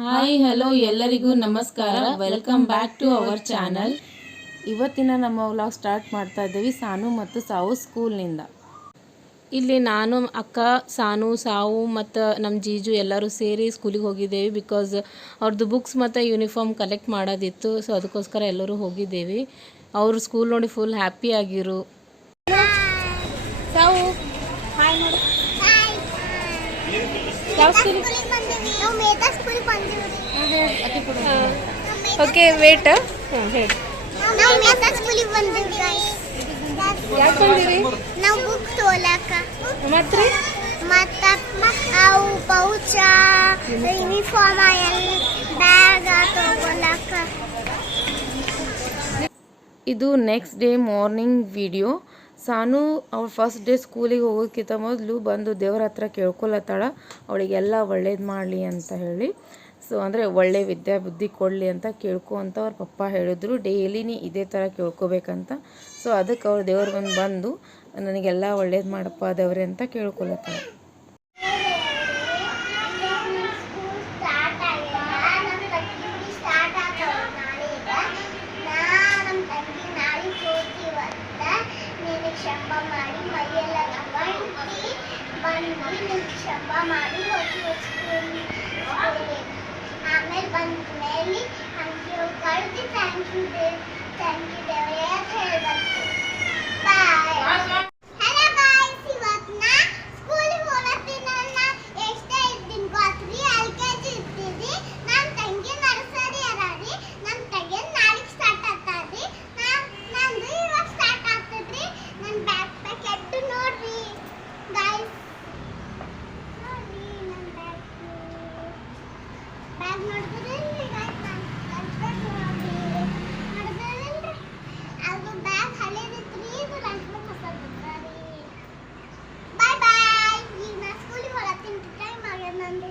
Hi hello ಎಲ್ಲರಿಗೂ ನಮಸ್ಕಾರ. Welcome back to our channel. ಇವತ್ತಿನ ನಮ್ಮ ವ್ಲಾಗ್ ಸ್ಟಾರ್ಟ್ ಮಾಡ್ತಾ ಇದ್ದೀವಿ ಸಾನು ಮತ್ತು ಸಾವು ಸ್ಕೂಲ್ನಿಂದ. ಇಲ್ಲಿ ನಾನು, ಅಕ್ಕ, ಸಾನು, ಸಾವು ಮತ್ತು ನಮ್ಮ ಜೀಜು ಎಲ್ಲರೂ ಸೇರಿ ಸ್ಕೂಲಿಗೆ ಹೋಗಿದ್ದೇವೆ. ಬಿಕಾಸ್ ಅವ್ರದ್ದು ಬುಕ್ಸ್ ಮತ್ತು ಯೂನಿಫಾರ್ಮ್ ಕಲೆಕ್ಟ್ ಮಾಡೋದಿತ್ತು. ಸೊ ಅದಕ್ಕೋಸ್ಕರ ಎಲ್ಲರೂ ಹೋಗಿದ್ದೇವೆ. ಅವರು ಸ್ಕೂಲ್ ನೋಡಿ ಫುಲ್ ಹ್ಯಾಪಿ ಆಗಿರು. ಸಾವು ಹಾಯ್ ಮಾಡು. ಯಾವ ಸ್ಕೂಲಿಗೆ? Okay wait. ಹೇಳಿ. ಯಾಕೆ ಬಂದಿರಿ? ನಾವು ಬುಕ್ ತೋಲಕ ಮತ್ತೆ ಅವು ಪೌಚ ಯೂನಿಫಾರ್ಮ್ ಬ್ಯಾಗ್ ತಗೊಳಕ. ಇದು next day morning video. Sanu ಅವಳು ಫಸ್ಟ್ ಡೇ ಸ್ಕೂಲಿಗೆ ಹೋಗೋಕ್ಕಿಂತ ಮೊದಲು ಬಂದು ದೇವರ ಹತ್ರ ಕೇಳ್ಕೊಳತ್ತಾಳ ಅವಳಿಗೆಲ್ಲ ಒಳ್ಳೇದು ಮಾಡಲಿ ಅಂತ ಹೇಳಿ. ಸೊ ಅಂದರೆ ಒಳ್ಳೆ ವಿದ್ಯಾಬುದ್ಧಿ ಕೊಡಲಿ ಅಂತ ಕೇಳ್ಕೊ ಅಂತ ಅವ್ರ ಪಪ್ಪ ಹೇಳಿದ್ರು. ಡೈಲಿನಿ ಇದೇ ಥರ ಕೇಳ್ಕೊಬೇಕಂತ. ಸೊ ಅದಕ್ಕೆ ಅವ್ರು ದೇವ್ರ ಬಂದು ನನಗೆಲ್ಲ ಒಳ್ಳೇದು ಮಾಡಪ್ಪ ದೇವ್ರೆ ಅಂತ ಕೇಳ್ಕೊಳತ್ತಾಳ. ಶಂಬ ಮಾಡಿ ಮೈಯೆಲ್ಲ ತಗೊಂಡು ಬಂದು ಶಂಬ ಮಾಡಿ ಆಮೇಲೆ ಬಂದ ಮೇಲೆ ಹಂಗೆ ಕಳ್ದು ಥ್ಯಾಂಕ್ ಯು ದೇವರೇ ಅಂತ ಹೇಳ್ಬೇಕು. ಬಾಯ್. ಹಲೋ ಗಾಯ್ಸ್, ಇವತ್ತು ನಾ ಸ್ಕೂಲಿಗೆ ಹೋಗ್ಲತ್ತೀನಲ್ಲ. ಎಷ್ಟೇ ಇದ್ದೀನಿ ಗೊತ್ತ್ರಿ? LKG ಇರ್ತೀವಿ. ನಮ್ಮ ತಂಗಿ ನರ್ಸರಿ ಅದಾರಿ. ನಮ್ಮ ತಂಗಿ ನಾಳೆಗೆ ಸ್ಟಾರ್ಟ್ ಆಗ್ತದ್ರಿ. ನಂದು ಇವಾಗ ಸ್ಟಾರ್ಟ್ ಆಗ್ತದ್ರಿ. ನನ್ನ ಬ್ಯಾಗ್ ಪ್ಯಾಕ್ ಎಟ್ಟು ನೋಡ್ರಿ ಗಾಯ್ಸ್. ನೋಡ್ರಿ ನನ್ನ ಬ್ಯಾಗ್ ನೋಡಿದ್ರಿ ಗಾಯ್ಸ್. ನನ್ನ ಬ್ಯಾಗ್ ನೋಡಿದ್ರಿ ಅದು ಬ್ಯಾಗ್ ಹಳೇದಿತ್ರಿ. ಇದು ಲಂಚ್ ಬಾಕ್ಸ್ ಹೊಸದಿತ್ರಿ. ಬಾಯ್ ಬಾಯ್. ಈಗ ನಾ ಸ್ಕೂಲಿಗೆ ಹೋಗ್ತೀನಿ. ಟೈಮ್ ಆಗ್ಯದ ನಂದು.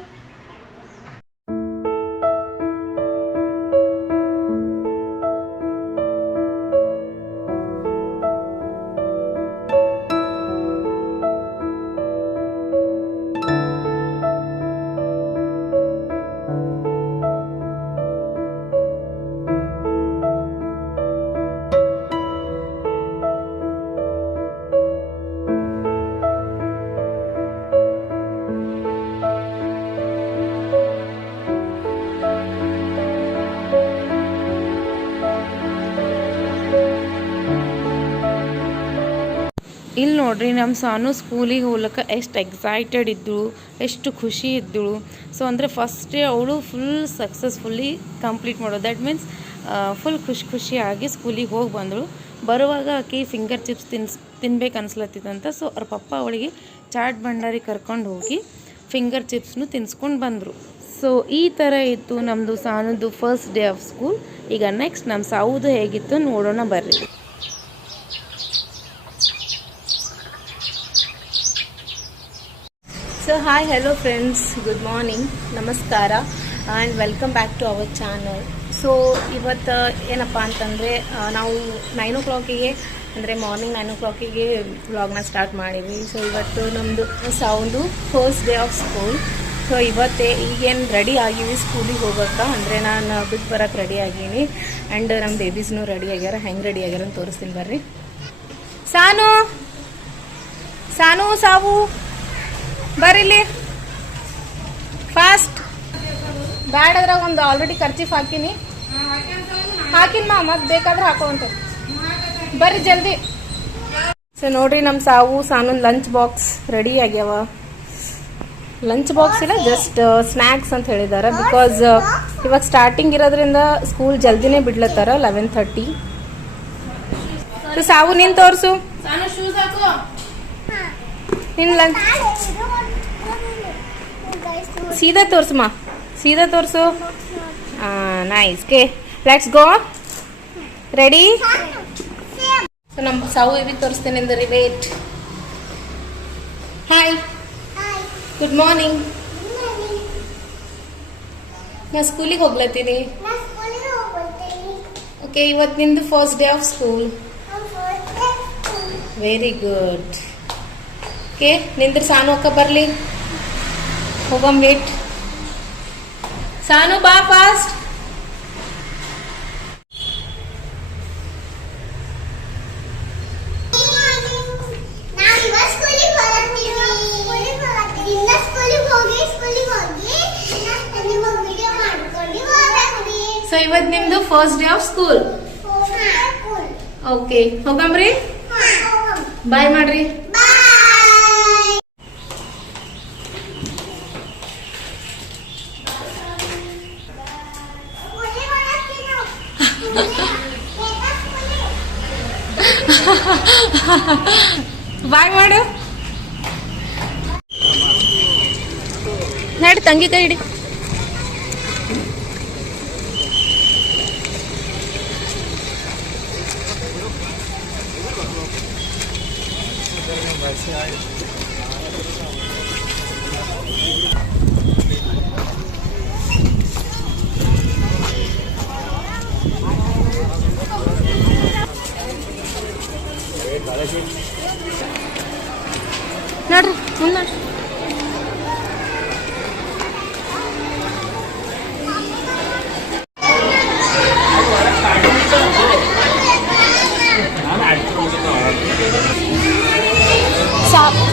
ಇಲ್ಲಿ ನೋಡ್ರಿ ನಮ್ಮ ಸಾನು ಸ್ಕೂಲಿಗೆ ಹೋಗ್ಲಿಕ್ಕೆ ಎಷ್ಟು ಎಕ್ಸೈಟೆಡ್ ಇದ್ದಳು, ಎಷ್ಟು ಖುಷಿ ಇದ್ದಳು. ಸೊ ಅಂದರೆ ಫಸ್ಟ್ ಡೇ ಅವಳು ಫುಲ್ ಸಕ್ಸಸ್ಫುಲ್ಲಿ ಕಂಪ್ಲೀಟ್ ಮಾಡೋದು. ದ್ಯಾಟ್ ಮೀನ್ಸ್ ಫುಲ್ ಖುಷಿಯಾಗಿ ಸ್ಕೂಲಿಗೆ ಹೋಗಿ ಬಂದಳು. ಬರುವಾಗ ಆಕೆ ಫಿಂಗರ್ ಚಿಪ್ಸ್ ತಿನ್ಬೇಕು ಅನ್ಸ್ಲತ್ತಿತ್ತಂತ. ಸೊ ಅವ್ರ ಪಪ್ಪ ಅವಳಿಗೆ ಚಾಟ್ ಭಂಡಾರಿ ಕರ್ಕೊಂಡು ಹೋಗಿ ಫಿಂಗರ್ ಚಿಪ್ಸ್ನು ತಿನ್ಸ್ಕೊಂಡು ಬಂದರು. ಸೊ ಈ ಥರ ಇತ್ತು ನಮ್ಮದು ಸಾನುದು ಫಸ್ಟ್ ಡೇ ಆಫ್ ಸ್ಕೂಲ್. ಈಗ ನೆಕ್ಸ್ಟ್ ನಮ್ಮ ಸಾವುದು ಹೇಗಿತ್ತು ನೋಡೋಣ ಬರ್ರಿ. So hi hello friends, good morning, ನಮಸ್ಕಾರ and welcome back to our channel. So ಇವತ್ತು ಏನಪ್ಪ ಅಂತಂದರೆ ನಾವು 9 o'clock ಅಂದರೆ ಮಾರ್ನಿಂಗ್ 9 o'clock ವ್ಲಾಗ್ನ ಸ್ಟಾರ್ಟ್ ಮಾಡೀವಿ. ಸೊ ಇವತ್ತು ನಮ್ಮದು ಸಾವುದು first day of school. So ಇವತ್ತೇ ಈಗೇನು ರೆಡಿ ಆಗೀವಿ ಸ್ಕೂಲಿಗೆ ಹೋಗೋಕ್ಕೆ. ಅಂದರೆ ನಾನು ಬಿಟ್ಟು ಬರೋಕ್ಕೆ ರೆಡಿ ಆಗೀನಿ ಆ್ಯಂಡ್ ನಮ್ಮ ಬೇಬೀಸ್ನೂ ರೆಡಿ ಆಗ್ಯಾರ. ಹೆಂಗೆ ರೆಡಿ ಆಗ್ಯಾರ ಅಂತ ತೋರಿಸ್ತೀನಿ ಬರ್ರಿ. ಸಾನು ಸಾನು ಸಾವು ಬರೀಲಿ ಫಾಸ್ಟ್. ಬ್ಯಾಡದ್ರಾಗ ಒಂದು ಆಲ್ರೆಡಿ ಖರ್ಚಿಫ್ ಹಾಕಿನಿ ಮತ್ತೆ ಬೇಕಾದ್ರೆ ಹಾಕೋಂತ ಬರ್ರಿ ಜಲ್ದಿ. ಸೊ ನೋಡ್ರಿ ನಮ್ಮ ಸಾನು ಲಂಚ್ ಬಾಕ್ಸ್ ರೆಡಿ ಆಗ್ಯಾವ. ಲಂಚ್ ಬಾಕ್ಸ್ ಇಲ್ಲ, ಜಸ್ಟ್ ಸ್ನ್ಯಾಕ್ಸ್ ಅಂತ ಹೇಳಿದಾರೆ. ಬಿಕಾಸ್ ಇವಾಗ ಸ್ಟಾರ್ಟಿಂಗ್ ಇರೋದ್ರಿಂದ ಸ್ಕೂಲ್ ಜಲ್ದಿನೇ ಬಿಡ್ಲತ್ತಾರ 11:30. ಸೊ ಸಾವು ನೀನು ತೋರಿಸು ನಿನ್ನ ಲಂಚ್. ಸೀದಾ ತೋರಿಸಮ್ಮ, ಸೀದಾ ತೋರಿಸು. Nice. K let's go. Ready? So ನಮ್ಮ ಸಾವು ಇವಿ ತೋರಿಸ್ತೇನೆ ಅಂದರೆ ವೇಟ್. Hi, good morning. ನಾ ಸ್ಕೂಲಿಗೆ ಹೋಗ್ಲತ್ತೀನಿ. ಓಕೆ, ಇವತ್ತು ನಿಂದು first day of school. Very good. Okay, ನಿಂದ್ರ ಸಾನು ಅಕ್ಕ ಬರ್ಲಿ, ಹೋಗಮ್ ವೇಟ್. ಸಾನು ಬಾ ಫಾಸ್ಟ್. ಸೊ ಇವತ್ತು ನಿಮ್ದು first day of school. Okay, ಹೋಗಮ್ರಿ. ಬಾಯ್ ಮಾಡ್ರಿ. ಬಾಯ್ ಮಾಡು. ನಡಿ ತಂಗಿ ಕೈ ಹಿಡಿ. ನೋಡ್ರಿ ಮುಂದೆ ನೋಡ್ರಿ. ಸಾಕು.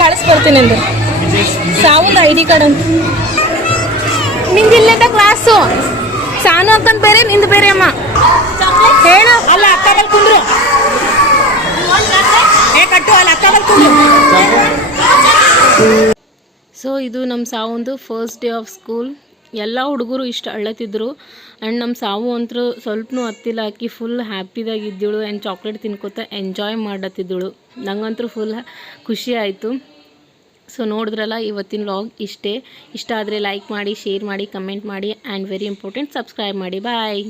ಕಳಿಸ್ಕೊಡ್ತೀನಿ ಅಂದ್ರು. ಸಾವುಂದು ID ಕಾರ್ಡ್ ಅಂತ ನಿಂದಿಲ್ಲ ಕ್ಲಾಸು. ಸಾನು ಅಕ್ಕಂದ್ ಬೇರೆ, ನಿಂದು ಬೇರೆ ಅಮ್ಮ. ಹೇಳು. ಅಲ್ಲ ಅಕ್ಕ ಬಲ್ ಕುಂದ್ರು. ಕಟ್ಟು ಅಲ್ಲ ಅಕ್ಕ ಬಲ್ ಕುಂದ್ರು. ಸೊ ಇದು ನಮ್ಮ ಸಾವುಂದು ಫಸ್ಟ್ ಡೇ ಆಫ್ ಸ್ಕೂಲ್. ಎಲ್ಲ ಹುಡುಗರು ಇಷ್ಟು ಅಳ್ಳತ್ತಿದ್ರು. ಆ್ಯಂಡ್ ನಮ್ಮ ಸಾವು ಅಂತೂ ಸ್ವಲ್ಪನೂ ಹತ್ತಿಲ್ಲ. ಆಕಿ ಫುಲ್ ಹ್ಯಾಪಿದಾಗಿದ್ದಳು ಆ್ಯಂಡ್ ಚಾಕ್ಲೇಟ್ ತಿನ್ಕೋತ ಎಂಜಾಯ್ ಮಾಡತ್ತಿದ್ದಳು. ನಂಗಂತೂ ಫುಲ್ ಖುಷಿ ಆಯಿತು. ಸೊ ನೋಡಿದ್ರಲ್ಲ, ಇವತ್ತಿನ ವ್ಲಾಗ್ ಇಷ್ಟೇ. ಇಷ್ಟ ಆದರೆ ಲೈಕ್ ಮಾಡಿ, ಶೇರ್ ಮಾಡಿ, ಕಮೆಂಟ್ ಮಾಡಿ ಆ್ಯಂಡ್ ವೆರಿ ಇಂಪಾರ್ಟೆಂಟ್ ಸಬ್ಸ್ಕ್ರೈಬ್ ಮಾಡಿ. ಬಾಯ್.